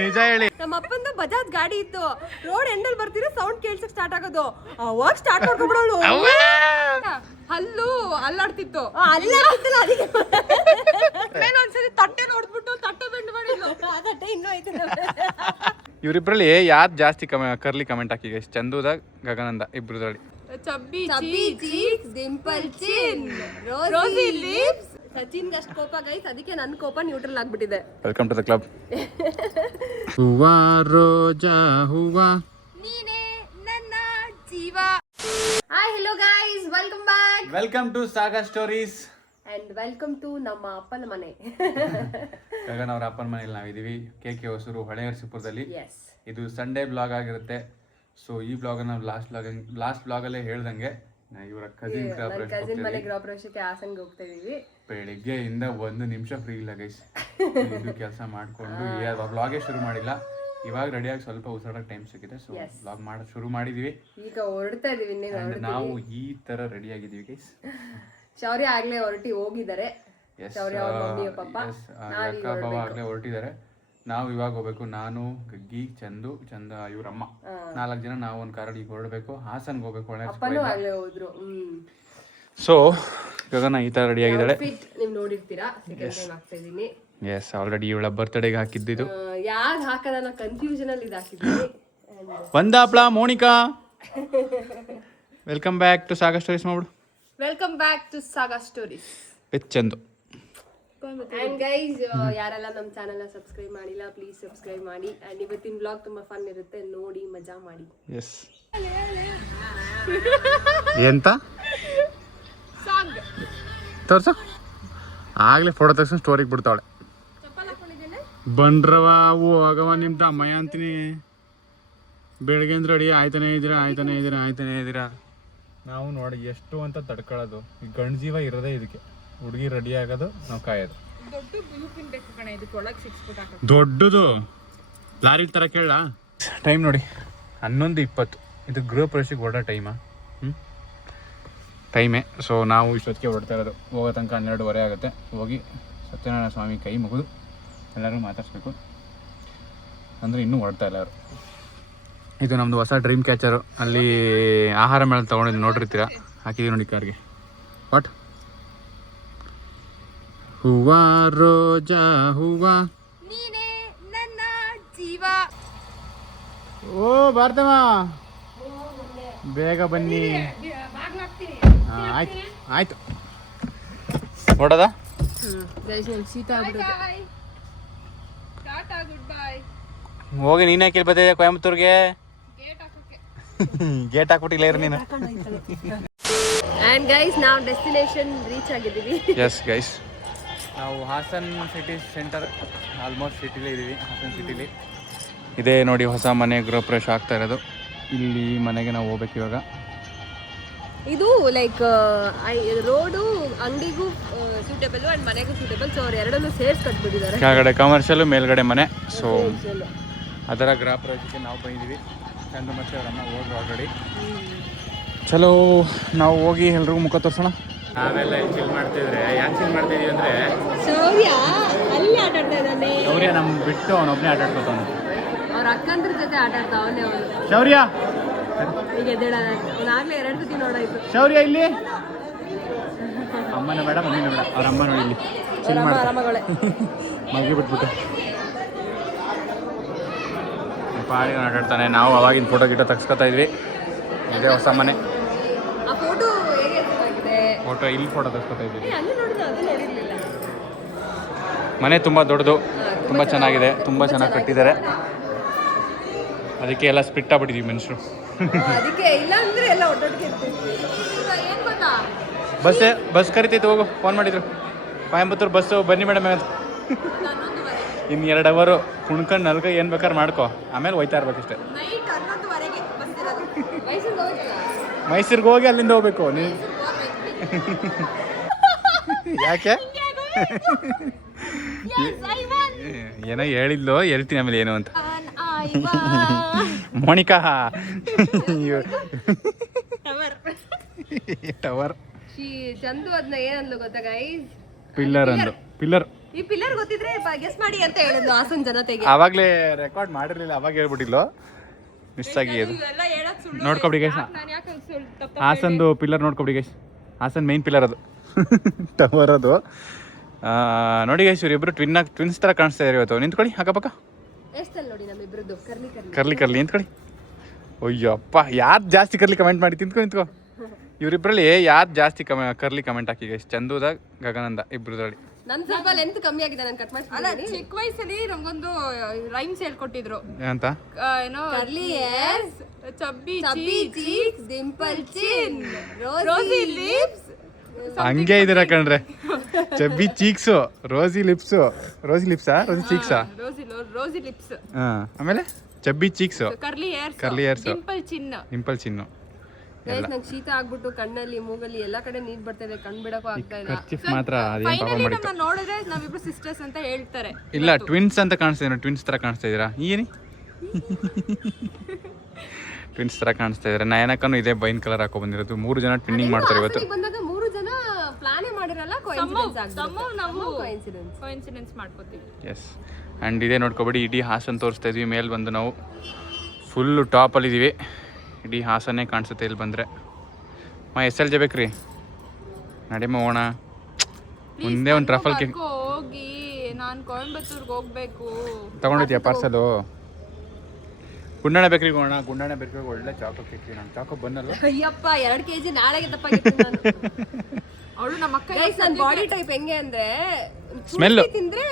ನಿಜ ಹೇಳಿ. ನಮ್ಮ ಅಪ್ಪಂದು ಬಜಾಜ್ ಗಾಡಿ ಇತ್ತು. ರೋಡ್ ಎಂಡಲ್ಲಿ ಬರ್ತೀರಾ ಸೌಂಡ್ ಕೇಳ್ಸಕ್ ಸ್ಟಾರ್ಟ್ ಆಗೋದು. ಅವಾಗ ಸ್ಟಾರ್ಟ್ ಮಾಡ್ಕೊಬಿಡೋಳು. ಹಲ್ಲು ಅಲ್ಲಾಡ್ತಿತ್ತು. ಅಲ್ಲಾಡ್ತಿತ್ತಲ್ಲ ಅದಕ್ಕೆ. ಒಂದ್ಸರಿ ತಟ್ಟೆ ನೋಡ್ಬಿಟ್ಟು ತಟ್ಟೆ ಬೆಂಡ್ ಮಾಡಿದ್ಲು. ಆ ತಟ್ಟೆ ಇನ್ನೂ ಐತೆ. ಇವರಿಬ್ರಲ್ಲಿ ಯಾರು ಜಾಸ್ತಿ ಕರ್ಲಿ ಕಮೆಂಟ್ ಹಾಕಿ ಗೈಸ್? ಚಂದುದ ಗಗನಂದ ಇಬ್ರದ್ರಲ್ಲಿ. Chubby cheeks, dimple chin, rosy lips. Sachin ಅಷ್ಟು ಕೋಪ ಗೈಸ್, ಅದಕ್ಕೆ ನನ್ನ ಕೋಪ ನ್ಯೂಟ್ರಲ್ ಆಗ್ಬಿಟ್ಟಿದೆ. Welcome to the club. ಹೂವಾ ರೋಜಾ ಹೂವಾ ನೀನೇ ನನ್ನ ಜೀವ. Hi hello guys, welcome back. Welcome to Saga Stories and welcome to ನಮ್ಮ ಅಪ್ಪನ ಮನೆ. ಗಗನ್ ಅವರ ಅಪ್ಪನ ಮನೇಲಿ ನಾವಿದೀವಿ, KK ಹೊಸೂರು, ಹೊಳೆನರಸೀಪುರದಲ್ಲಿ. ಇದು ಸಂಡೇ ಬ್ಲಾಗ್ ಆಗಿರುತ್ತೆ. ಸೊ ಈ ಬ್ಲಾಗನ್ನ ಲಾಸ್ಟ್ ಬ್ಲಾಗಲ್ಲೇ ಹೇಳ್ದಂಗೆ ಇವರ ಕಸಿನ್ ಮನೆ ಗೃಹಪ್ರವೇಶಕ್ಕೆ ಹಾಸನ್ಗೆ ಹೋಗ್ತಾ ಇದೀವಿ. ಬೆಳಿಗ್ಗೆಯಿಂದ 1 ನಿಮಿಷ ಫ್ರೀ ಇಲ್ಲ ಗೈಸ್. ಇದು ಕೆಲಸ ಮಾಡ್ಕೊಂಡು ಬ್ಲಾಗೇ ಶುರು ಮಾಡಿಲ್ಲ. ಇವಾಗ ರೆಡಿಯಾಗಿ ಸ್ವಲ್ಪ ಉಸಿರಾಡಕ್ಕೆ ಟೈಮ್ ಸಿಕ್ಕಿದೆ. ಸೊ ಬ್ಲಾಗ್ ಮಾಡೋದು ಶುರು ಮಾಡಿದೀವಿ. ಈಗ ಹೊರಡ್ತಾ ಇದೀವಿ. ನಾವು ಈ ತರ ರೆಡಿ ಆಗಿದ್ದೀವಿ ಗೈಸ್. ಶೌರ್ಯ ಆಗ್ಲೇ ಹೋಗಿದ್ದಾರೆ. ಆಗ್ಲೇ ಹೊರಟಿದ್ದಾರೆ. ನಾವು ಇವಾಗ ಹೋಗ್ಬೇಕು. ನಾನು, ಗಗ್ಗಿ, ಚಂದ ಇವ್ರಮ್ಮ 4 ಜನ ನಾವು ಒಂದು ಕಾರಲ್ಲಿ ಈಗ ಹೊರಡ್ಬೇಕು. ಹಾಸನ್ಗೆ ಹೋಗ್ಬೇಕು. ಸೊ ಗಗನ ಈ ತರ ರೆಡಿ ಆಗಿದ್ದಾಳೆ. ನೀವು ನೋಡಿರ್ತೀರಾ, ಹಾಕ್ತಾ ಇದೀನಿ. ಎಸ್, ಆಲ್ರೆಡಿ ಇವಳ ಬರ್ತ್ಡೇಗೆ ಹಾಕಿದ್ದು. ಯಾರು ಹಾಕದ ಅನ್ನೋ ಕನ್ಫ್ಯೂಷನ್ ಅಲ್ಲಿ ಇದು ಹಾಕಿದ್ದೀನಿ. ವಂದಾಪ್ಲ Monica, welcome back to Saga Stories. ಮಾಡ್ಬಿಡು. Welcome back to Saga Stories with Chandu. And guys, ಯಾರೆಲ್ಲ ನಮ್ಮ ಚಾನೆಲ್ನ ಸಬ್ಸ್ಕ್ರೈಬ್ ಮಾಡಿಲ್ಲ, ಪ್ಲೀಸ್ ಸಬ್ಸ್ಕ್ರೈಬ್ ಮಾಡಿ. ಅಂಡ್ ಇವತ್ತಿನ ಬ್ಲಾಗ್ ತುಂಬಾ ಫನ್ ಇರುತ್ತೆ, ನೋಡಿ ಮಜಾ ಮಾಡಿ. ಎಸ್. ಎಂತ ಸಾಂಗ್ ತೋರ್ಸು. ಆಗ್ಲೇ ಫೋಟೋ ತಕ್ಷಣ ಸ್ಟೋರಿಗೆ ಬಿಡ್ತಾವಳೆ. ಬಂಡ್ರವ ಹೋಗವ ನಿಮ್ದು ಅಮ್ಮಯ್ಯ ಅಂತೀನಿ. ಬೆಳಗ್ಗೆ ಅಂದ್ರೆ ರೆಡಿ ಆಯ್ತಾನೆ ಇದ್ದೀರಾ. ನಾವು ನೋಡಿ ಎಷ್ಟು ಅಂತ ತಡ್ಕೊಳ್ಳೋದು. ಈ ಗಂಡು ಜೀವ ಇರೋದೇ ಇದಕ್ಕೆ. ಹುಡುಗಿ ರೆಡಿ ಆಗೋದು, ನಾವು ಕಾಯೋದು. ದೊಡ್ಡದು ಲಾರಿ ತರ ಕೇಳ. ಟೈಮ್ ನೋಡಿ 11:20. ಇದು ಗೃಹ ಪ್ರವೇಶಕ್ಕೆ ಹೊರಡೋ ಟೈಮಾ? ಟೈಮೇ. ಸೊ ನಾವು ಇಷ್ಟೊತ್ತಿಗೆ ಹೊರಡ್ತಾ ಇರೋದು. ಹೋಗೋ ತನಕ 12:30 ಆಗುತ್ತೆ. ಹೋಗಿ ಸತ್ಯನಾರಾಯಣ ಸ್ವಾಮಿ ಕೈ ಮುಗಿದು ಎಲ್ಲರೂ ಮಾತಾಡಿಸ್ಬೇಕು. ಅಂದರೆ ಇನ್ನೂ ಹೊರಡ್ತಾ ಇಲ್ಲ ಅವರು. ಇದು ನಮ್ಮದು ಹೊಸ ಡ್ರೀಮ್ ಕ್ಯಾಚರು. ಅಲ್ಲಿ ಆಹಾರ ಮೇಳ ತೊಗೊಂಡಿದ್ದು ನೋಡಿರ್ತೀರ, ಹಾಕಿದ್ದೀವಿ ನೋಡಿ ಕಾರ್ಗೆ. ವಾಟ್? ಹೂವಾ ರೋಜಾ ಹೂವಾ ನೀನೇ ನನ್ನ ಜೀವ. ಓ ಭಾರತಮ್ಮ, ಬೇಗ ಬನ್ನಿ. ಆಯ್ತು ಹೊಡದ. ಹೋಗಿ ನೀನೇ ಕೇಳಿ ಬರ್ತಿದ್ದೆ ಕೊಯಂಬತ್ತೂರ್ಗೆ. ಗೇಟ್ ಹಾಕ್ಬಿಟ್ಟಿಲ್ಲ ಇರು ನೀನು. ಅಂಡ್ ಗೈಸ್, ನಾವು ಡೆಸ್ಟಿನೇಷನ್ ರೀಚ್ ಆಗಿದ್ದೀವಿ. ಎಸ್ ಗೈಸ್, ನಾವು ಹಾಸನ್ ಸಿಟಿ ಸೆಂಟರ್, ಆಲ್ಮೋಸ್ಟ್ ಸಿಟಿಲೇ ಇದ್ದೀವಿ. ಹಾಸನ್ ಸಿಟಿಲಿ ಇದೇ ನೋಡಿ ಹೊಸ ಮನೆ ಗೃಹ ಪ್ರವೇಶ ಆಗ್ತಾ ಇರೋದು. ಇಲ್ಲಿ ಮನೆಗೆ ನಾವು ಹೋಗ್ಬೇಕು ಇವಾಗ. ಇದು ಲೈಕ್ ರೋಡು ಅಂಗಡಿಗೂ ಸೂಟೇಬಲ್ ಅಂಡ್ ಮನೆಗೂ ಸೂಟೇಬಲ್. ಸೊ ಅವ್ರು ಎರಡನ್ನೂ ಸೇರ್ಸ್ ಕಟ್ಬಿಟ್ಟಿದ್ದಾರೆ. ಕೆಳಗಡೆ ಕಮರ್ಷಿಯಲ್, ಮೇಲ್ಗಡೆ ಮನೆ. ಸೊ ಅದರ ಗೃಹ ಪ್ರವೇಶಕ್ಕೆ ನಾವು ಬಂದಿದ್ದೀವಿ. ಚಂದು ಮತ್ತೆ ಅವರಮ್ಮ ಹೋದ್ರು ಆಲ್ರೆಡಿ. ಚಲೋ, ನಾವು ಹೋಗಿ ಎಲ್ರಿಗೂ ಮುಖ ತೋರಿಸೋಣ. ನಾವೆಲ್ಲ ಚಿಲ್ ಮಾಡ್ತಿದ್ರೆ ಯಾಕೆ ಚಿಲ್ ಮಾಡ್ತಿದೀವಿ ಅಂದ್ರೆ, ಶೌರ್ಯ ಅಲ್ಲಿ ಆಟ ಆಡ್ತಾ ಇದ್ದಾನೆ. ಶೌರ್ಯ ನಮ್ ಬಿಟ್ಟು ಅವನೊಬ್ಬನೇ ಆಟ ಆಡ್ಕೊತಾನೆ. ಅವ್ರ ಅಕ್ಕಂದ್ರ ಜೊತೆ ಆಟ ಆಡ್ತಾವನೆ ಅವನು. ಶೌರ್ಯ ಈಗ ಎದ್ದೇಳ, ಅವನಾಗ್ಲೇ 2 ಸತಿ ನೋಡಾಯ್ತು. ಶೌರ್ಯ ಇಲ್ಲಿ ಅಮ್ಮನ ಬೇಡ ಮಮ್ಮಿನ ಬೇಡ, ಅವ್ರ ಅಮ್ಮ ನೋಡಿ ಇಲ್ಲಿ ಚಿಲ್ ಆರಾಮಗಳೇ ಮಗಿ ಬಿಟ್ಬಿಟ್ಟು ಪಾಡಿ ಆಟ ಆಡ್ತಾನೆ. ನಾವು ಅವಾಗಿನ ಫೋಟೋ ಗಿಟ ತೆಗ್ಸ್ಕೊತಾ ಇದ್ವಿ. ಇದೇ ಹೊಸ ಮನೆ. ಆ ಫೋಟೋ ಹೇಗೆ ಚೆನ್ನಾಗಿದೆ. ಫೋಟೋ ಇಲ್ಲಿ ಫೋಟೋ ತೆಗ್ಸ್ಕೊತಾ ಇದ್ವಿ. ಅಲ್ಲಿ ನೋಡಿದ್ರೆ ಅದು ನೋಡಿರ್ಲಿಲ್ಲ. ಮನೆ ತುಂಬ ದೊಡ್ಡದು, ತುಂಬ ಚೆನ್ನಾಗಿದೆ, ತುಂಬ ಚೆನ್ನಾಗಿ ಕಟ್ಟಿದ್ದಾರೆ. ಅದಕ್ಕೆ ಎಲ್ಲ ಸ್ಪಿಟ್ ಆಗ್ಬಿಟ್ಟಿದ್ವಿ ಮನುಷ್ಯರು. ಅದಕ್ಕೆ ಇಲ್ಲ ಅಂದ್ರೆ ಎಲ್ಲ ಒಟ್ಟೊಟ್ಟಿಗೆ ಏನು ಗೊತ್ತಾ, ಬಸ್ ಕರಿತೈತೆ, ಹೋಗು. ಫೋನ್ ಮಾಡಿದ್ರು, ಕೊಯಂಬತ್ತೂರು ಬಸ್ಸು ಬನ್ನಿ ಮೇಡಮ್ ಅಂತ. ಇನ್ನು 2 ಅವರು ಕುಣ್ಕೊಂಡು ನಲ್ಕ ಏನು ಬೇಕಾದ್ರೆ ಮಾಡ್ಕೊ, ಆಮೇಲೆ ಹೋಯ್ತಾ ಇರ್ಬೇಕಷ್ಟೆ. ಮೈಸೂರಿಗೆ ಹೋಗಿ ಅಲ್ಲಿಂದ ಹೋಗ್ಬೇಕು ನೀ. ಯಾಕೆ ಏನೋ ಹೇಳಿದ್ಲು, ಹೇಳ್ತೀನಿ ಆಮೇಲೆ ಏನು ಅಂತ. ಮೋನಿಕಾ ಟವರ್ ಚಂದು ಅದನ್ನ ಏನಂದ್ಲು ಗೊತ್ತಾ ಗೈಸ್? ಪಿಲ್ಲರ್ ಅಂದ್ಲು. ಪಿಲ್ಲರ್. ಈ ಪಿಲ್ಲರ್ ಗೊತ್ತಿದ್ರೆ ಗೆಸ್ ಮಾಡಿ ಅಂತ ಹೇಳಿದ್ಲು ಹಾಸನ್ ಜನತೆಗೆ. ಆವಾಗಲೇ ರೆಕಾರ್ಡ್ ಮಾಡಿರಲಿಲ್ಲ, ಅವಾಗ ಹೇಳ್ಬಿಟ್ಟಿಲ್ಲ, ಮಿಸ್ ಆಗಿ ಅದು. ನೋಡ್ಕೊಬಿಡಿ ಗೈಸ್, ಹಾಸನ್ದು ಪಿಲ್ಲರ್ ನೋಡ್ಕೊಬಿಡಿ ಗೈಸ್, ಹಾಸನ್ ಮೇನ್ ಪಿಲ್ಲರ್ ಅದು ಟವರ್ ಅದು. ನೋಡಿ ಗೈಸ್, ಇವ್ರಿಬ್ರು ಟ್ವಿನ್ಸ್ ಥರ ಕಾಣಿಸ್ತಾ ಇದ್ದಾರೆ ಇವತ್ತು. ನಿಂತ್ಕೊಳ್ಳಿ ಅಕ್ಕಪಕ್ಕ, ಎಷ್ಟಲ್ಲಿ ನೋಡಿ ನಮ್ಮಿಬ್ರದ್ದು ಕರ್ಲಿ ನಿಂತ್ಕೊಳ್ಳಿ. ಅಯ್ಯಪ್ಪ, ಯಾರು ಜಾಸ್ತಿ ಕರ್ಲಿ ಕಮೆಂಟ್ ಮಾಡಿ ನಿಂತ್ಕೊ. ಇವರಿಬ್ಬರಲ್ಲಿ ಯಾರು ಜಾಸ್ತಿ ಕರ್ಲಿ ಕಮೆಂಟ್ ಹಾಕಿ ಗೈಸ್? ಚಂದುದ ಗಗನಂದ ಇಬ್ರದ್ರಲ್ಲಿ. ನನ್ ಸ್ವಲ್ಪ ಲೆಂತ್ ಕಮ್ಮಿ ಆಗಿದೆ, ನಾನು ಕಟ್ ಅಲ್ಲ, ಚಿಕ್ಕ ವಯಸ್ಸಲ್ಲಿ ನಮ್ಗೊಂದು ರೈಮ್ಸ್ ಹೇಳ್ಕೊಟ್ಟಿದ್ರು. ಏನಂತ? ಏನೋ curly hairs, Chabbi cheeks, dimple chin, rosy lips. ಹಂಗೆ ಇದೀರ ಕಣ್ರೆ, ಚಬ್ಬಿ ಚೀಕ್ಸು, ರೋಸಿ ಲಿಪ್ಸಾ, ರೋಸಿ ಚೀಕ್ಸಾ? ರೋಸಿ ಲಿಪ್ಸ್. ಆಮೇಲೆ ಚಬ್ಬಿ ಚೀಕ್ಸು, ಕರ್ಲಿ ಹೇರ್ಸ್, ಡಿಂಪಲ್ ಚಿನ್ನು. ನಂಗೆ ಶೀತ ಆಗ್ಬಿಟ್ಟು ಕಣ್ಣಲ್ಲಿ ಮೂಗಲ್ಲಿ ಎಲ್ಲಾ ಕಡೆ ನೀರ್ ಬರ್ತಾ ಕಣ್ ಬಿಡಕ್ಕೂ ಆಗ್ತಾ ಇಲ್ಲ. ಖರ್ಚಿಫ್ ಮಾತ್ರ ಅದೇನ್ ಪಾಪ ಫೈನಲಿ ಮಾಡಿತ್ತು. ನಮ್ಮನ್ನ ನೋಡಿದ್ರೆ ನಾವಿಬ್ರು ಸಿಸ್ಟರ್ಸ್ ಅಂತ ಹೇಳ್ತಾರೆ. ಇಲ್ಲ, ಟ್ವಿನ್ಸ್ ಅಂತ ಕಾಣಿಸ್ತಾ ಇದ್ದೀರಾ, ಟ್ವಿನ್ಸ್ ತರ ಕಾಣಿಸ್ತಾ ಇದ್ದೀರಾ. ಏನಿ ಟ್ವಿನ್ಸ್ ತರ ಕಾಣಿಸ್ತಾ ಇದ್ದಾರೆ. ನಯನಕ್ಕನು ಇದೇ ಬೈನ್ ಕಲರ್ ಹಾಕೋ ಬಂದಿರೋದು. 3 ಜನ ಟ್ವಿನ್ನಿಂಗ್ ಮಾಡ್ತಾರೆ ಇವತ್ತು. ಹಾಸನಿಗೆ ಬಂದಾಗ 3 ಜನ ಪ್ಲಾನೇ ಮಾಡಿರಲ್ಲ, ಕೋಇನ್ಸಿಡೆನ್ಸ್ ಮಾಡ್ಕೋತೀವಿ. ಎಸ್, ಆ್ಯಂಡ್ ಇದೇ ನೋಡ್ಕೊಬೇಡಿ, ಇಡೀ ಹಾಸನ್ ತೋರಿಸ್ತಾ ಇದ್ವಿ. ಮೇಲೆ ಬಂದು ನಾವು ಫುಲ್ಲು ಟಾಪಲ್ಲಿದ್ದೀವಿ. ಇಡೀ ಹಾಸನ್ನೇ ಕಾಣಿಸುತ್ತೆ ಇಲ್ಲಿ ಬಂದರೆ. SL ಬೇಕ್ರಿ, ನಡಿಮ ಹೋಗೋಣ. ಮುಂದೆ ಒಂದು ಟ್ರಫಲ್ ಕೇಕ್ ಹೋಗಿ, ನಾನು ಕೊಯಂಬತ್ತೂರ್ಗೆ ಹೋಗ್ಬೇಕು. ತಗೊಂಡೋಯ್ತೀಯ ಪಾರ್ಸಲು? ಗುಂಡಣ್ಣ ಬೇಕ್ರಿಗೆ ಹೋಗೋಣ. ಗುಂಡಣ್ಣ ಬೇಕ್ರಿಗೆ ಒಳ್ಳೆ ಚಾಕೋ ಕೇಕ್. ನಾನು ಚಾಕೋ ಬಂದಲ್ಲ. ಅಯ್ಯಪ್ಪ, 2 kg ನಾಳೆಗೆ ತಪ್ಪಾಗಿತ್ತು ನಾನು. ಅವಳು ನಮ್ಮ ಅಕ್ಕ. ಗೈಸ್, ನನ್ನ ಬಾಡಿ ಟೈಪ್ ಹೆಂಗೆ ಅಂದ್ರೆ ಸ್ಮೆಲ್ ತಿಂದ್ರೆ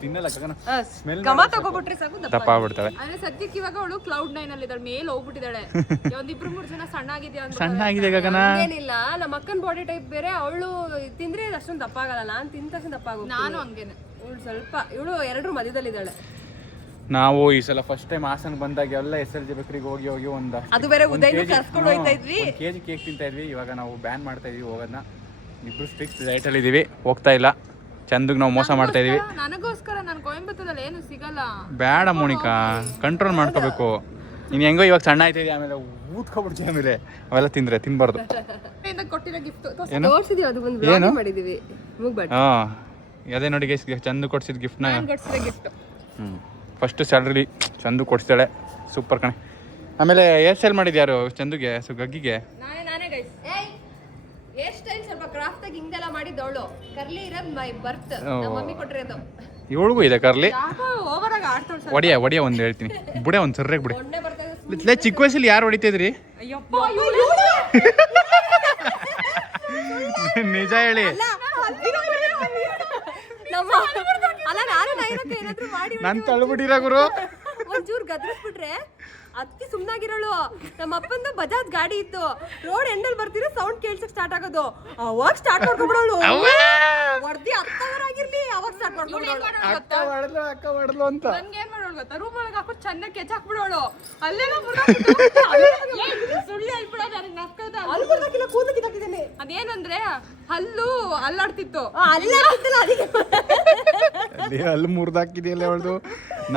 ತಿನ್ನಲ್ಲ ಗಗನ, ಸ್ಮೆಲ್ ಗಮ ತಗೋಬಿಟ್ರೆ ಸಾಕು ದಪ್ಪ ಆಗ್ಬಿಡ್ತಾಳೆ. ಅಂದ್ರೆ ಸದ್ಯಕ್ಕೆ ಇವಾಗ ಅವಳು ಕ್ಲೌಡ್ 9 ಅಲ್ಲಿ ಇದ್ದಾಳೆ, ಮೇಲೆ ಹೋಗ್ಬಿಟ್ಟಿದ್ದಾಳೆ. ಒಂದಿಬ್ರು 3 ಜನ ಸಣ್ಣ ಸಣ್ಣಾಗಿದೆ ಗಗನ. ಏನಿಲ್ಲ, ನಮ್ಮ ಅಕ್ಕನ ಬಾಡಿ ಟೈಪ್ ಬೇರೆ. ಅವಳು ತಿಂದ್ರೆ ಅಷ್ಟೊಂದು ದಪ್ಪ ಆಗಲ್ಲ, ನಾನು ತಿಂದ ತಕ್ಷಣ ದಪ್ಪ ಆಗೋದು. ನಾನು ಹಂಗೇನೆ. ಇವಳು 2 ಮಧ್ಯದಲ್ಲಿದ್ದಾಳೆ. ನಾವು ಈ ಸಲ ಫಸ್ಟ್ ಟೈಮ್ ಹಾಸನ್ ಬಂದಾಗ ಎಲ್ಲ SL ಬೇಕ್ರಿಗೆ ಹೋಗಿ ಒಂದು ಅದು ಬೇರೆ ಉದಯನ ಕರ್ಸ್ಕೊಂಡು ಹೋಗ್ತಾ ಇದ್ವಿ. 1 kg ಕೇಕ್ ತಿಂತಾ ಇದ್ವಿ. ಇವಾಗ ನಾವು ಬ್ಯಾನ್ ಮಾಡ್ತಾ ಇದೀವಿ ಹೋಗೋದನ್ನ. ಇಬ್ರು ಸ್ಟ್ರಿಕ್ಟ್ ಡಯಟಲ್ಲಿ ಇದೀವಿ, ಹೋಗ್ತಾ ಇಲ್ಲ. ಚಂದಗ್ ನಾವು ಮೋಸ ಮಾಡ್ತಾ ಇದೀವಿ. ನನಗೋಸ್ಕರ ನಾನು ಕೊಯಂಬತ್ತೂರಲ್ಲಿ ಏನು ಸಿಗಲ್ಲ. ಬೇಡ ಮೋನಿಕಾ, ಕಂಟ್ರೋಲ್ ಮಾಡ್ಕೋಬೇಕು. ನೀನು ಹೆಂಗೋ ಇವಾಗ ಸಣ್ಣ ಆಯ್ತಿದ್ಯಾ, ಆಮೇಲೆ ಊದ್ಕೊಬಿಡ್ತೀವಿ. ಆಮೇಲೆ ಅವೆಲ್ಲ ತಿನ್ಬಾರ್ದು. ಕೊಟ್ಟಿರೋ ಗಿಫ್ಟ್ ತೋರಿಸಿದೀವಿ, ಅದು ಒಂದು ವ್ಲಾಗ್ ಮಾಡಿದೀವಿ. ಅದೇ ನೋಡಿ ಗೈಸ್, ಚಂದು ಕೊಡ್ಸಿದ ಗಿಫ್ಟ್ನ. ಗಿಫ್ಟ್ ಫಸ್ಟ್ ಸ್ಯಾಲ್ರಿ ಚಂದು ಕೊಡ್ಸಿದಾಳೆ. ಸೂಪರ್ ಕಣೆ. ಆಮೇಲೆ ಹೇರ್ ಸ್ಟೈಲ್ ಮಾಡಿದ್ಯಾರು ಚಂದುಗೆ? ಗಗ್ಗಿಗೆ ನಾನೇ ಗೈಸ್. ಹೇರ್ ಸ್ಟೈಲ್ ಸ್ವಲ್ಪ ಕ್ರಾಫ್ಟ್ ಆಗಿ ಹಿಂಗೆಲ್ಲ ಮಾಡಿದ್ದವಳು. ಕರ್ಲಿ ಇರೋದು ಮೈ ಬರ್ತ್, ನಮ್ಮ ಮಮ್ಮಿ ಕೊಟ್ಟಿರೋದು. ಇವಳಿಗೂ ಇದೆ ಕರ್ಲಿ. ಓವರ್ ಆಗಿ ಆಡ್ತಾಳೆ. ಒಡಿಯ ಒಂದು ಹೇಳ್ತೀನಿ, ಬುಡೆ ಒಂದು ಸರ್ರಾಗಿ ಬಿಡಿ. ಒಳ್ಳೆ ಬರ್ತಾ ಚಿಕ್ಕ ವಯಸ್ಸಲ್ಲಿ ಯಾರು ಹೊಡಿತಿದ್ರಿ? ಅಯ್ಯಪ್ಪ, ನಿಜ ಹೇಳಿ. ನಮ್ಮ ಅಲ್ಲ, ನಾನು ನೈನಕ್ಕೆ ಏನಾದ್ರು ಮಾಡಿ ನನ್ ತಳ್ಬಿಟ್ಟಿರ ಗುರು. ಒಂಚೂರು ಗದ್ರಿಸ್ಬಿಟ್ರೆ ಅದಕ್ಕೆ ಸುಮ್ಮನಾಗಿರೋಳು. ನಮ್ಮ ಅಪ್ಪಂದು ಬಜಾಜ್ ಗಾಡಿ ಇತ್ತು, ರೋಡ್ ಎಂಡಲ್ಲಿ ಬರ್ತಿರೋ ಸೌಂಡ್ ಕೇಳ್ಸಕ್ ಸ್ಟಾರ್ಟ್ ಆಗೋದು. ಅವಾಗ ಸ್ಟಾರ್ಟ್ ಮಾಡ್ಕೊಂಡ್ಬಿಡೋಳು. ಹೊಡ್ದಿ ಅತ್ತವರಾಗಿರ್ಲಿ, ಅವಾಗ ಸ್ಟಾರ್ಟ್ ಮಾಡ್ಕೊಂಡ್ಬಿಡೋಳು. ಅಕ್ಕ ಹೊಡೆದ್ಲು ಅಂತ. ನನ್ಗೆ ಏನ್ ಮಾಡೋಳು ಗೊತ್ತಾ? ರೂಮ್ ಒಳಗೆ ಹಾಕೊಂಡು ಚೆನ್ನಾಗಿ ಕೆಚ್ಚಾಕ್ಬಿಡೋಳು. ಅಲ್ಲೆಲ್ಲ ಸುಳ್ಳು ಹೇಳ್ಬಿಡೋದು. ನನಗೆ ನಕ್ಕದ ಅಲ್ಲಾಕಿಲ್ಲ, ಕೂದಲು ಕಿತ್ತಾಕಿದ್ದೇನೆ. ಅದೇನಂದ್ರೆ ಹಲ್ಲು ಅಲ್ಲಾಡ್ತಿತ್ತು. ಅಲ್ಲಾಡ್ತಿಲ್ಲ, ಅದಕ್ಕೆ ಅಲ್ಲಿ ಮುರಿದಾಕಿದೆಯಲ್ಲ ಅವಳ್ದು.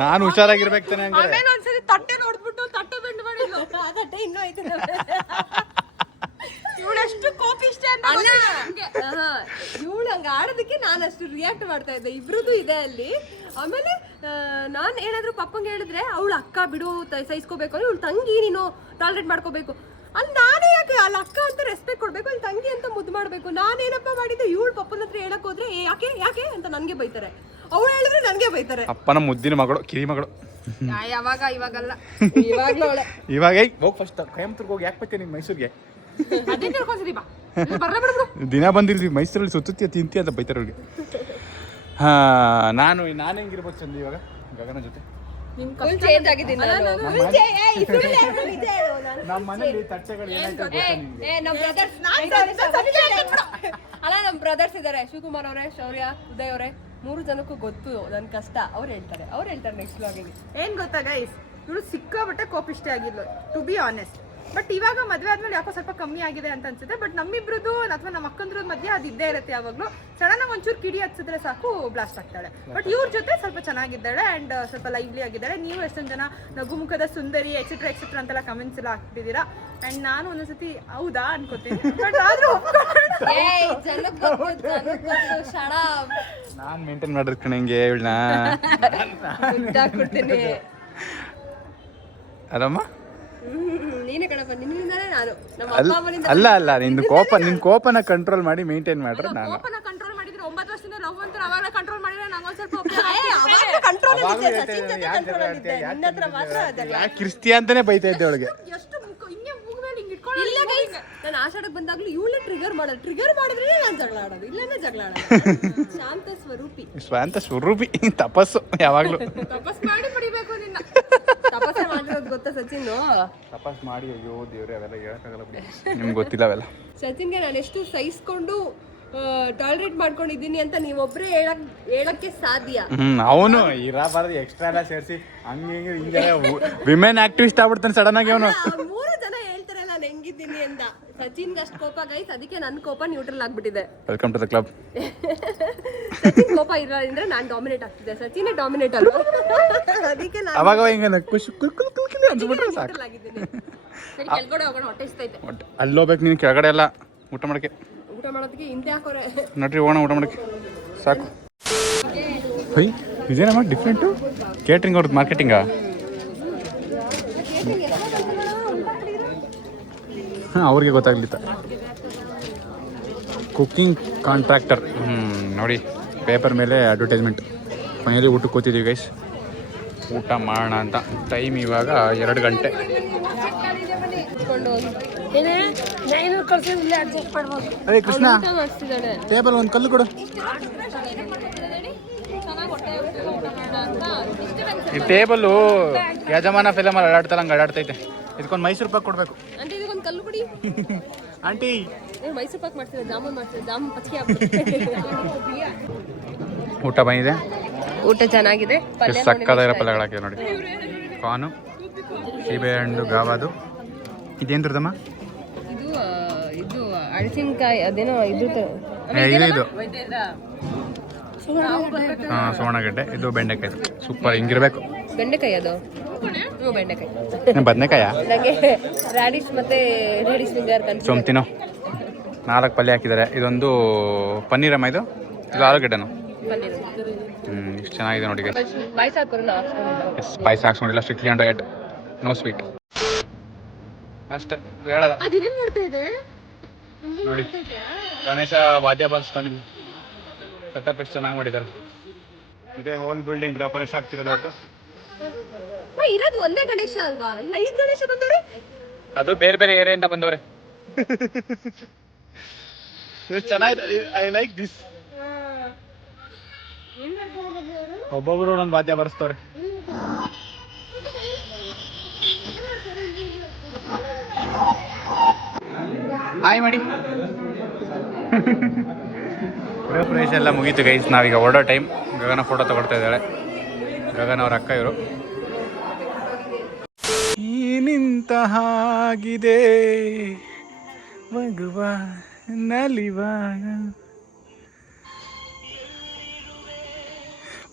ನಾನು ಹುಷಾರಾಗಿರ್ಬೇಕು ತಾನೆ. ಆಮೇಲೆ ಒಂದ್ಸರಿ ತಟ್ಟೆ ನೋಡ್ಬಿಟ್ಟು ತಟ್ಟೆ ಬೆಂಡ್ ಮಾಡಿದ್ಲು. ಅದಟ್ಟೆ ಇನ್ನೂ ಐತೆ. ಇವಳೆಷ್ಟು ಕೋಪಿಷ್ಟ ಅಂತ ಇವಳು ಹಂಗ ಆಡೋದಕ್ಕೆ ನಾನು ಅಷ್ಟು ರಿಯಾಕ್ಟ್ ಮಾಡ್ತಾ ಇದ್ದೆ. ಇಬ್ರದ್ದು ಇದೆ ಅಲ್ಲಿ. ಆಮೇಲೆ ನಾನು ಏನಾದ್ರು ಪಪ್ಪಂಗೆ ಹೇಳಿದ್ರೆ ಅವಳು ಅಕ್ಕ ಬಿಡು ಸಹಿಸ್ಕೋಬೇಕು, ಅಂದ್ರೆ ಇವಳು ತಂಗಿ ನೀನು ಟಾಲರೇಟ್ ಮಾಡ್ಕೋಬೇಕು. ಅಲ್ಲಿ ನಾನೇ ಯಾಕೆ ಅಲ್ಲಿ ಅಕ್ಕ ಅಂತ ರೆಸ್ಪೆಕ್ಟ್ ಕೊಡ್ಬೇಕು, ಅಲ್ಲಿ ತಂಗಿ ಅಂತ ಮುದ್ದು ಮಾಡ್ಬೇಕು. ನಾನೇನಪ್ಪ ಮಾಡಿದ್ದೆ, ಇವಳು ಪಪ್ಪನ ಹತ್ರ ಹೇಳಕ್ ಹೋದ್ರೆ ಯಾಕೆ ಅಂತ ನನ್ಗೆ ಬೈತಾರೆ. ಅವಳು ಹೇಳಿದ್ರೆ ನನ್ಗೆ ಬೈತಾರೆ. ಅಪ್ಪನ ಮುದ್ದಿನ ಮಗಳು, ಕಿರಿ ಮಗಳು. ಇವಾಗಲ್ಲ. ಇವಾಗ್ಲೂ ಅವಳೆ. ಇವಾಗ ಹೋಗಿ ಫಸ್ಟ್ ಕೊಯಂಬತ್ತೂರ್ಗೆ ಹೋಗಿ ಯಾಕೆ ಬರ್ತೀನಿ ಮೈಸೂರಿಗೆ? ಅದೇ ತಿಳ್ಕೊಂತೀರಿ ಬಾ. ದಿನ ಬಂದಿರ್ತೀವಿ ಮೈಸೂರಲ್ಲಿ, ಸುತ್ತಿ ತಿಂತಿ ಅಂತ ಬೈತಾರೆ ಅವ್ರಿಗೆ. ನಾನು ಹೆಂಗಿರ್ಬೋದು ಚಂದ ಇವಾಗ ಗಗನ ಜೊತೆ? ಚೇಂಜ್ ಆಗಿದ್ದೀನಿ. ನಮ್ಮ ಮನೇಲಿ ತಟ್ಟೆಗಳು ಏನಾಯ್ತು ಅಲ್ಲ, ನಮ್ ಬ್ರದರ್ಸ್ ಇದಾರೆ, ಶಿವಕುಮಾರ್ ಅವರೇ, ಶೌರ್ಯ, ಉದಯ್ ಅವರೇ. 3 ಜನಕ್ಕೂ ಗೊತ್ತು ನನ್ ಕಷ್ಟ. ಅವ್ರು ಹೇಳ್ತಾರೆ ನೆಕ್ಸ್ಟ್ ವ್ಲಾಗಿಗೆ. ಏನ್ ಗೊತ್ತಾ ಗೈಸ್, ಇವಳು ಸಿಕ್ಕಾಬಟ್ಟೆ ಕೋಪಿಷ್ಟೇ ಆಗಿದ್ಲು. ಟು ಬಿ ಆನೆಸ್ಟ್, ಬಟ್ ಇವಾಗ ಮದುವೆ ಆದ್ಮೇಲೆ ಯಾಕೋ ಸ್ವಲ್ಪ ಕಮ್ಮಿ ಆಗಿದೆ ಅಂತ ಅನ್ಸುತ್ತೆ. ಬಟ್ ನಮ್ಮಿಬ್ರದ್ದು ಅಥವಾ ನಮ್ಮ ಅಕ್ಕಂದ್ರ ಮಧ್ಯೆ ಅದು ಇದ್ದೇ ಇರುತ್ತೆ ಯಾವಾಗಲೂ. ಸಡನ್ ಆಗಿ ಒಂಚೂರು ಕಿಡಿ ಹಚ್ಚಿದ್ರೆ ಸಾಕು ಬ್ಲಾಸ್ಟ್ ಆಗ್ತಾಳೆ. ಬಟ್ ಇವ್ರ ಜೊತೆ ಸ್ವಲ್ಪ ಚೆನ್ನಾಗಿದ್ದಾಳೆ ಅಂಡ್ ಸ್ವಲ್ಪ ಲೈವ್ಲಿ ಆಗಿದ್ದಾಳೆ. ನೀವು ಎಷ್ಟೊಂದು ಜನ ನಗುಮುಖದ ಸುಂದರಿ ಎಕ್ಸೆಟ್ರಾ ಅಂತೆಲ್ಲ ಕಮೆಂಟ್ಸ್ ಎಲ್ಲ ಹಾಕ್ತಿದ್ದೀರಾ. ಅಂಡ್ ನಾನು ಒಂದೊಂದ್ಸತಿ ಹೌದಾ ಅನ್ಕೋತೀನಿ. ಬಟ್ ಆದ್ರೂ ನಾನು ಮೇಂಟೈನ್ ಮಾಡಿರ್ತೀನಿ ಹಿಂಗೆ ಇವಳನ್ನ. ಆರಾಮ ನೀನೇ ಕಣಪ್ಪ, ನಿನ್ನಿಂದಾನೇ ನಾನು ನಮ್ಮ ಅಲ್ಲ ನಿನ್ನ ಕೋಪನ ಕಂಟ್ರೋಲ್ ಮಾಡಿ ಮೇಂಟೈನ್ ಮಾಡ್ರೆ ನಾನು ಕಂಟ್ರೋಲ್ ಮಾಡಿದ್ರೆ 9 ವರ್ಷದಿಂದ ಲವ್ ಅಂತ ಅವಾಗ ಕಂಟ್ರೋಲ್ ಮಾಡಿದ್ರೆ ನಂಗೆ ಒಂದು ಸ್ವಲ್ಪ ಕಂಟ್ರೋಲ್ ಕ್ರಿಸ್ತಿಯಾ ಅಂತಾನೆ ಬೈತಾ ಇದ್ದೆ ಅವಳಿಗೆ. ಎಷ್ಟು ಹಿಂಗೆ ಮೂಗ್ಮೇಲೆ ಹಿಂಗೆ ಇಟ್ಕೊಂಡು ನಾನು ಆಷಾಢಕ್ಕೆ ಬಂದಾಗ್ಲೂ ಇವಳೇ ಟ್ರಿಗರ್ ಮಾಡಿದ್ರೆ ನಾನು ಜಗಳ ಆಡೋದು, ಇಲ್ಲಾಂದ್ರೆ ಜಗಳ ಆಡೋದು. ಶಾಂತ ಸ್ವರೂಪಿ ತಪಸ್ಸು ಯಾವಾಗ್ಲೂ ತಪಸ್ ಮಾಡಿ ಪಡಿಬೇಕು ನಿನ್ನ. ತಪಸ್ಸೆ ಮಾಡಿರೋದು ಗೊತ್ತಾ ಸಚಿನ್? ತಪಸ್ ಮಾಡಿ ಅಯ್ಯೋ ದೇವ್ರೆ ಅವೆಲ್ಲ ಹೇಳಕ್ಕಾಗಲ್ಲ ಬಿಡಿ, ನಿಮ್ಗೆ ಗೊತ್ತಿಲ್ಲ ಅವೆಲ್ಲ. ಸಚಿನ್ಗೆ ನಾನು ಎಷ್ಟು ಸಹಿಸ್ಕೊಂಡು ಟಾಲರೇಟ್ ಮಾಡ್ಕೊಂಡಿದ್ದೀನಿ ಅಂತ ನೀವೊಬ್ಬರೇ ಹೇಳಕ್ಕೆ ಸಾಧ್ಯ. ಅವನು ಇರಬಾರ್ದು ಎಕ್ಸ್ಟ್ರಾ ಎಲ್ಲ ಸೇರಿಸಿ ಹಂಗೆ ಹಿಂಗೆ ವಿಮೆನ್ ಆಕ್ಟಿವಿಸ್ಟ್ ಆಗ್ಬಿಡ್ತಾನೆ ಸಡನ್ ಆಗಿ ಅವನು. 3 ಜನ ಹೇಳ್ತಾರೆ ನಾನು ಹೆಂಗಿದ್ದೀನಿ ಅಂತ. ಸಚಿನ್ಗೆ ಅಷ್ಟು ಕೋಪ ಗೈಸ್, ಅದಕ್ಕೆ ನನ್ನ ಕೋಪ ನ್ಯೂಟ್ರಲ್ ಆಗ್ಬಿಟ್ಟಿದೆ. Welcome to the club. Sachin ಕೋಪ ಇಲ್ಲ ಅಂದ್ರೆ ನಾನು ಡಾಮಿನೇಟ್ ಆಗ್ತಿದ್ದೆ, ಸಚಿನ್ ಡಾಮಿನೇಟ್ ಅಲ್ವಾ? ಅದಕ್ಕೆ ನಾನು ಅವಾಗ ಹಿಂಗೆ ಖುಷಿ ಕುಲ್ ಅನ್ಸ್ಬಿಟ್ರೆ ಸಾಕು. ಕೆಳಗಡೆ ಹೋಗೋಣ, ಹೊಟ್ಟೆ ಇಸ್ತೈತೆ. ಅಲ್ಲೋಗ್ಬೇಕು ನೀನು ಕೆಳಗಡೆ ಎಲ್ಲ ಊಟ ಮಾಡಕ್ಕೆ. ಊಟ ಮಾಡೋದಕ್ಕೆ ಹಿಂದೆ ಹಾಕೋರೆ ನೋಡ್ರಿ ಹೋಗೋಣ ಊಟ ಮಾಡಕ್ಕೆ ಸಾಕು. ಹೈ ಇದೇನಮ್ಮ ಡಿಫ್ರೆಂಟು ಕೇಟ್ರಿಂಗ್ ಅವ್ರದ್ದು ಮಾರ್ಕೆಟಿಂಗಾ? ಹಾಂ ಅವ್ರಿಗೆ ಗೊತ್ತಾಗ್ಲಿತ್ತ. ಕುಕ್ಕಿಂಗ್ ಕಾಂಟ್ರಾಕ್ಟರ್ ನೋಡಿ ಪೇಪರ್ ಮೇಲೆ ಅಡ್ವರ್ಟೈಸ್ಮೆಂಟ್. ಫೈನಲಿ ಊಟಕ್ಕೆ ಕೂತಿದ್ದೀವಿ ಗೈಸ್, ಊಟ ಮಾಡೋಣ ಅಂತ. ಟೈಮ್ ಇವಾಗ 2 ಗಂಟೆ. ಅದೇ ಕೃಷ್ಣ ಟೇಬಲ್ ಒಂದು ಕಲ್ಲು ಕೊಡು. ಈ ಟೇಬಲು ಯಜಮಾನ ಫಿಲಮ್ ಅಲ್ಲಿ ಅಡಾಡ್ತಲ್ಲ ಹಂಗೆ ಅಡಾಡ್ತೈತೆ. ಇದಕ್ಕೊಂದು ಮೈಸೂರು ಪಾಕ್ ಕೊಡ್ಬೇಕು ಕಲ್ಲು ಬಿಡಿ ಆಂಟಿ. ಮೈಸೂರು ಪಾಕ್ ಮಾಡ್ತೀರಾ? ಜಾಮೂನ್ ಪಚ್ಚಿ. ಊಟ ಬಂದಿದೆ, ಊಟ ಚೆನ್ನಾಗಿದೆ. ಸಕ್ಕದಾಗಿರೋ ಪಲ್ಯಗಳು ಹಾಕಿದೆ ನೋಡಿ. ಕಾನು, ಸೀಬೆಹಣ್ಣು, ಗಾವಾದು. ಇದೇನ್ರದಮ್ಮ? ಇದು ಅಳಸಿನಕಾಯಿ ಅದೇನೋ ಇದು ಇದು ಹಾಂ ಸುವರ್ಣಗಡ್ಡೆ. ಇದು ಬೆಂಡೆಕಾಯಿ ಸೂಪರ್ ಹಿಂಗಿರ್ಬೇಕು. ಬೆಂಡೆಕಾಯಿ ಅದು ಬೆಂಡೆಕಾಯಿ ಬದನೆಕಾಯ ನನಗೆ ರಾಡಿಶ್ ಮತ್ತೆ ಲೇಡೀಸ್ ಫಿಂಗರ್ ಸೊಂತಿನೋ 4 ಪಲ್ಯ ಹಾಕಿದ್ದಾರೆ. ಇದೊಂದು ಪನ್ನೀರಮ್ಮ, ಇದು ಆಲೂಗಡ್ಡೆನು. ಇಷ್ಟು ಚೆನ್ನಾಗಿದೆ ನೋಡಿ. ಪಾಯಸ ಹಾಕ್ಸ್ಕೊಂಡಿಲ್ಲ, strictly and diet, no sweet ಅಷ್ಟೇ ಹೇಳದ. ನೋಡಿ ಗಣೇಶ ವಾದ್ಯ ಬಾರಿಸ್ತಾನೆ. ಸೆಟಪ್ ಎಷ್ಟು ಚೆನ್ನಾಗಿ ಮಾಡಿದ್ದಾರೆ. ಇದೇ ಹೋಲ್ ಬಿಲ್ಡಿಂಗ್ ಡೆಕೋರೇಷನ್ ಆಗ್ತಿರೋದು ಒಟ್ಟು. ಇರೋದು ಒಂದೇ ಗಣೇಶ ಅಲ್ವಾ? 5 ಗಣೇಶ ಬಂದವ್ರೆ. ಅದು ಬೇರೆ ಬೇರೆ ಏರಿಯಿಂದ ಬಂದವ್ರೆ. ಚೆನ್ನಾಗಿದೆ, ಐ ಲೈಕ್ ದಿಸ್. ಒಬ್ಬೊಬ್ರು ಒಂದೊಂದು ವಾದ್ಯ ಬಾರಿಸ್ತವ್ರೆ. ಹಾಯ್ ಮಾಡಿ. ಪ್ರವೇಶ ಎಲ್ಲ ಮುಗೀತು ಗೈಸ್, ನಾವೀಗ ಹೊರಡೋ ಟೈಮ್. ಗಗನ ಫೋಟೋ ತಗೊಳ್ತಾ ಇದ್ದಾಳೆ. ಗಗನ ಅವ್ರ ಅಕ್ಕ ಇವರು. ನಿಂತ ಹಾಗಿದೆ ಮಗುವ ನಲಿವಾಗ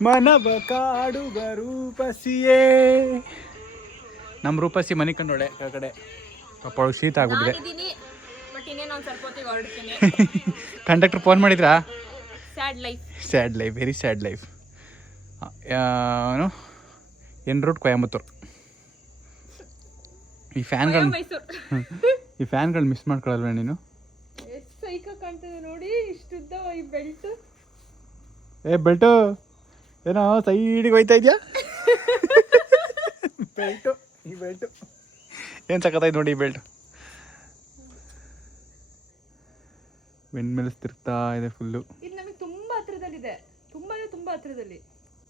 ಮನವ ಕಾಡುವ ರೂಪಸಿಯೇ. ನಮ್ಮ ರೂಪಸಿ ಮನೆ ಕಂಡೋಳೆ ಕಡೆ ಪಾಪ ಶೀತ ಆಗ್ಬಿಟ್ಟಿದೆ. ಕಂಡಕ್ಟರ್ ಫೋನ್ ಮಾಡಿದ್ರಾ? Sad life, very sad life. En route Coimbatore. ಈ ಫ್ಯಾನ್ಗಳು ಮಿಸ್ ಮಾಡ್ಕೊಳ್ಳಲ್ವ ನೀನು? ನೋಡಿ ಇಷ್ಟುದ್ದ ಈ ಬೆಲ್ಟ್. ಬೆಲ್ಟು ಏನೋ ಸೈಡಿಗೆ ಹೋಯ್ತಾ ಇದೆಯಾ? ಬೆಲ್ಟು, ಈ ಬೆಲ್ಟು ಏನು ಸಖತ್ತಾಯ್ತು ನೋಡಿ. ಈ ಬೆಲ್ಟ್ ವೆಂಡ್ ಮಿಲ್ಸ್ ತಿರ್ತಾ ಇದೆ ಫುಲ್ಲು. ಇದು ನಮಗೆ ತುಂಬಾ ಹತ್ರದಲ್ಲಿದೆ, ತುಂಬಾ ಹತ್ರದಲ್ಲಿ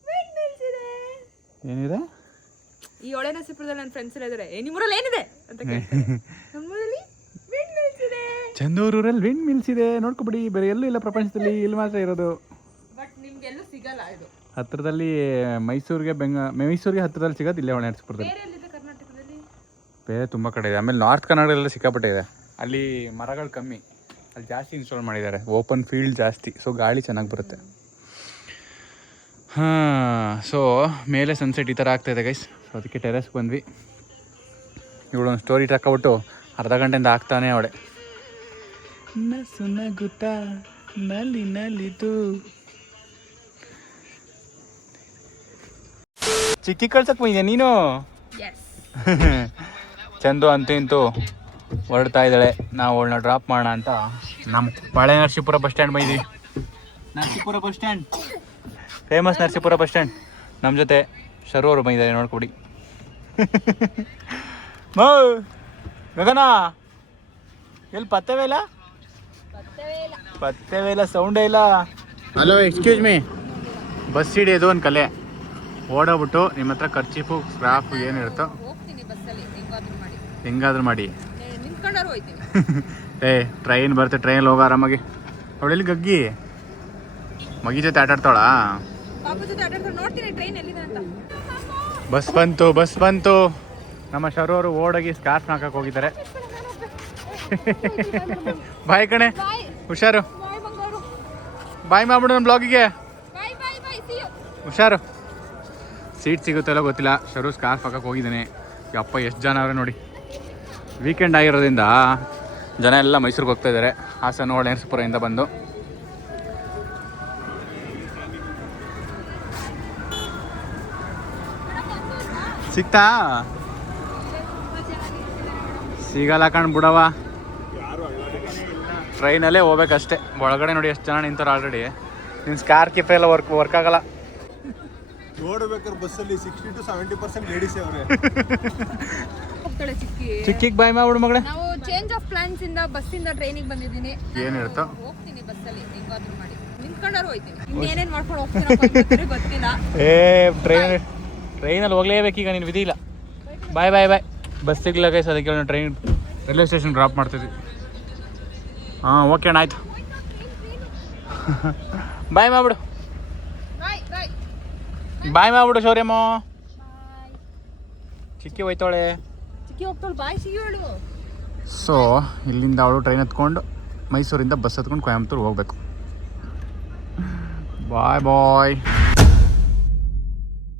ವೆಂಡ್ ಮಿಲ್ಸ್ ಇದೆ. ಏನಿದೆ? ಈ ಹೊಳೆನರಸೀಪುರದಲ್ಲಿ ನನ್ನ ಫ್ರೆಂಡ್ಸ್ ಎಲ್ಲ ಇದ್ದಾರೆ. ನಿಮ್ಮೂರಲ್ಲಿ ಏನಿದೆ ಅಂತ ಕೇಳ್ತಾರೆ. ನಮ್ಮೂರಲ್ಲಿ ವೆಂಡ್ ಮಿಲ್ಸ್ ಇದೆ. ಚಂದೂರಲ್ಲಿ ವೆಂಡ್ ಮಿಲ್ಸ್ ಇದೆ, ನೋಡ್ಕೊಬಿಡಿ. ಬೇರೆ ಎಲ್ಲೂ ಇಲ್ಲ ಪ್ರಪಂಚದಲ್ಲಿ, ಇಲ್ಲಿ ಮಾತ್ರ ಇರೋದು. ಬಟ್ ನಿಮ್ಗೆಲ್ಲೂ ಸಿಗಲ್ಲ ಇದು. ಹತ್ರದಲ್ಲಿ ಮೈಸೂರಿಗೆ ಹತ್ರದಲ್ಲಿ ಸಿಗೋದು ಇಲ್ಲೇ ಹೊಳೆನರಸೀಪುರದಲ್ಲಿ. ಬೇರೆ ಎಲ್ಲಿದೆ ಕರ್ನಾಟಕದಲ್ಲಿ? ಬೇರೆ ತುಂಬ ಕಡೆ ಇದೆ. ಆಮೇಲೆ ನಾರ್ತ್ ಕನ್ನಡದಲ್ಲ ಸಿಕ್ಕಾಪಟ್ಟೆ ಇದೆ. ಅಲ್ಲಿ ಮರಗಳು ಕಮ್ಮಿ, ಅಲ್ಲಿ ಜಾಸ್ತಿ ಇನ್ಸ್ಟಾಲ್ ಮಾಡಿದ್ದಾರೆ. ಓಪನ್ ಫೀಲ್ಡ್ ಜಾಸ್ತಿ, ಸೊ ಗಾಳಿ ಚೆನ್ನಾಗಿ ಬರುತ್ತೆ. ಹಾಂ, ಸೊ ಮೇಲೆ ಸನ್ಸೆಟ್ ಈ ಥರ ಆಗ್ತಾಯಿದೆ ಗೈಸ್. ಸೊ ಅದಕ್ಕೆ ಟೆರೆಸ್ಗೆ ಬಂದ್ವಿ. ಇವಳೊಂದು ಸ್ಟೋರಿ ಹಾಕ್ಬಿಟ್ಟು ಅರ್ಧ ಗಂಟೆಯಿಂದ ಆಗ್ತಾನೆ ಅವಳೆ. ನಸು ನಗುತ್ತಾ ನಲ್ಲಿ ನಲಿದು ಚಿಕ್ಕಿ ಕಳ್ಸಕ್ ಬಂದಿದ್ಯಾ ನೀನು? ಚಂದು ಅಂತೂ ಇಂತೂ ಹೊರಡ್ತಾ ಇದ್ದಾಳೆ. ನಾವು ಅವಳನ್ನ ಡ್ರಾಪ್ ಮಾಡೋಣ ಅಂತ ನಮ್ಮ ಬಾಳೆ ನರಸೀಪುರ ಬಸ್ ಸ್ಟ್ಯಾಂಡ್ ಬಂದಿದ್ದೀವಿ. Narasipura bus stand, famous Narasipura bus stand. ನಮ್ಮ ಜೊತೆ ಶರು ಅವರು ಬಂದಿದ್ದಾರೆ, ನೋಡ್ಕೊಡಿ. ಗಗನ ಎಲ್ಲಿ ಪತ್ತವೇ ಇಲ್ಲ, ಸೌಂಡೇ ಇಲ್ಲ. Hello, excuse me. ಬಸ್ ಹಿಡಿಯೋದು ಒಂದು ಕಲೆ. ಓಡೋಗ್ಬಿಟ್ಟು ನಿಮ್ಮ ಹತ್ರ ಖರ್ಚೀಫು ಸ್ಕ್ರಾಫು ಏನಿರುತ್ತೋ ಹೆಂಗಾದ್ರೂ ಮಾಡಿ ಏ ಟ್ರೈನ್ ಬರುತ್ತೆ, ಟ್ರೈನಲ್ಲಿ ಹೋಗೋ ಆರಾಮಾಗಿ. ಅವಳೆಲ್ಲಿ ಗಗ್ಗಿ ಮಗಿ ಜೊತೆ ಆಟಾಡ್ತಾಳಾ? ಬಸ್ ಬಂತು. ನಮ್ಮ ಶರು ಅವರು ಓಡೋಗಿ ಸ್ಕಾರ್ಫ್ ಹಾಕಕ್ಕೆ ಹೋಗಿದ್ದಾರೆ. ಬಾಯ್ ಕಣೆ, ಹುಷಾರು. ಬಾಯ್ ಮಾಡ್ಬಿಡು ನನ್ನ ಬ್ಲಾಗಿಗೆ. ಹುಷಾರು. ಸೀಟ್ ಸಿಗುತ್ತಲ್ಲ ಗೊತ್ತಿಲ್ಲ. ಶರು ಸ್ಕಾರ್ಫ್ ಹಾಕಕ್ಕೆ ಹೋಗಿದ್ದಾನೆ. ಯಪ್ಪ ಎಷ್ಟು ಜನ ಅವ್ರೆ ನೋಡಿ. ವೀಕೆಂಡ್ ಆಗಿರೋದ್ರಿಂದ ಜನ ಎಲ್ಲ ಮೈಸೂರಿಗೆ ಹೋಗ್ತಾ ಇದ್ದಾರೆ. ಹಾಸನ ನರಸೀಪುರದಿಂದ ಬಂದು. ಸಿಗ್ತಾ? ಸಿಗಲ್ಲ ಕಣ್ ಬಿಡವ. ಟ್ರೈನಲ್ಲೇ ಹೋಗ್ಬೇಕಷ್ಟೇ. ಒಳಗಡೆ ನೋಡಿ ಎಷ್ಟು ಜನ ನಿಂತಾರೆ ಆಲ್ರೆಡಿ. ನಿನ್ನ ಸ್ಕಾರ್ ಕಿಫೆ ಎಲ್ಲ ವರ್ಕ್ ಆಗಲ್ಲ. ನೋಡ್ಬೇಕಾದ್ರೆ ಬಸ್ಸಲ್ಲಿ 60 to 70% ಲೇಡೀಸ್ ಅವರೇ. ಚಿಕ್ಕಿಗೆ ಬಾಯ್ ಮಾಡ್ಬಿಡು ಮಗಳೇ. ನಾವು ಚೇಂಜ್ ಆಫ್ ಪ್ಲಾನ್ಸ್ ಇಂದ ಬಸ್ಸಿಂದ ಟ್ರೈನಿಗೆ ಬಂದಿದ್ದೀನಿ. ಏನಿರುತ್ತೋ ಹೋಗ್ತೀನಿ ಬಸ್ಸಲ್ಲಿ, ಹೆಂಗಾದ್ರೂ ಮಾಡಿ ನಿಂತ್ಕೊಂಡಾರು ಹೋಗ್ತೀನಿ. ಇನ್ನೇನೇನು ಮಾಡ್ಕೊಂಡು ಹೋಗ್ತೀನಿ ಗೊತ್ತಿಲ್ಲ. ಟ್ರೈನಲ್ಲಿ ಹೋಗ್ಲೇಬೇಕೀಗ, ನೀನು ವಿಧಿ ಇಲ್ಲ. ಬಾಯ್. ಬಸ್ ಸಿಗ್ಲ ಗೈಸ್, ಅದಕ್ಕೆ ಟ್ರೈನ್ ರೈಲ್ವೆ ಸ್ಟೇಷನ್ ಡ್ರಾಪ್ ಮಾಡ್ತಿದ್ವಿ. ಹಾಂ, ಓಕೆ ಅಣ್ಣ, ಆಯ್ತು. ಬಾಯ್ ಮಾಡ್ಬಿಡು. ಬಾಯ್ ಮಾಡ್ಬಿಡು ಶೌರ್ಯಮ್ಮ. ಚಿಕ್ಕಿ ಹೋಯ್ತಾಳೆ. ಸೊ ಇಲ್ಲಿಂದ ಅವಳು ಟ್ರೈನ್ ಹತ್ಕೊಂಡು ಮೈಸೂರಿಂದ ಬಸ್ ಹತ್ಕೊಂಡು ಕೊಯಂಬತ್ತೂರು ಹೋಗ್ಬೇಕು. ಬಾಯ್.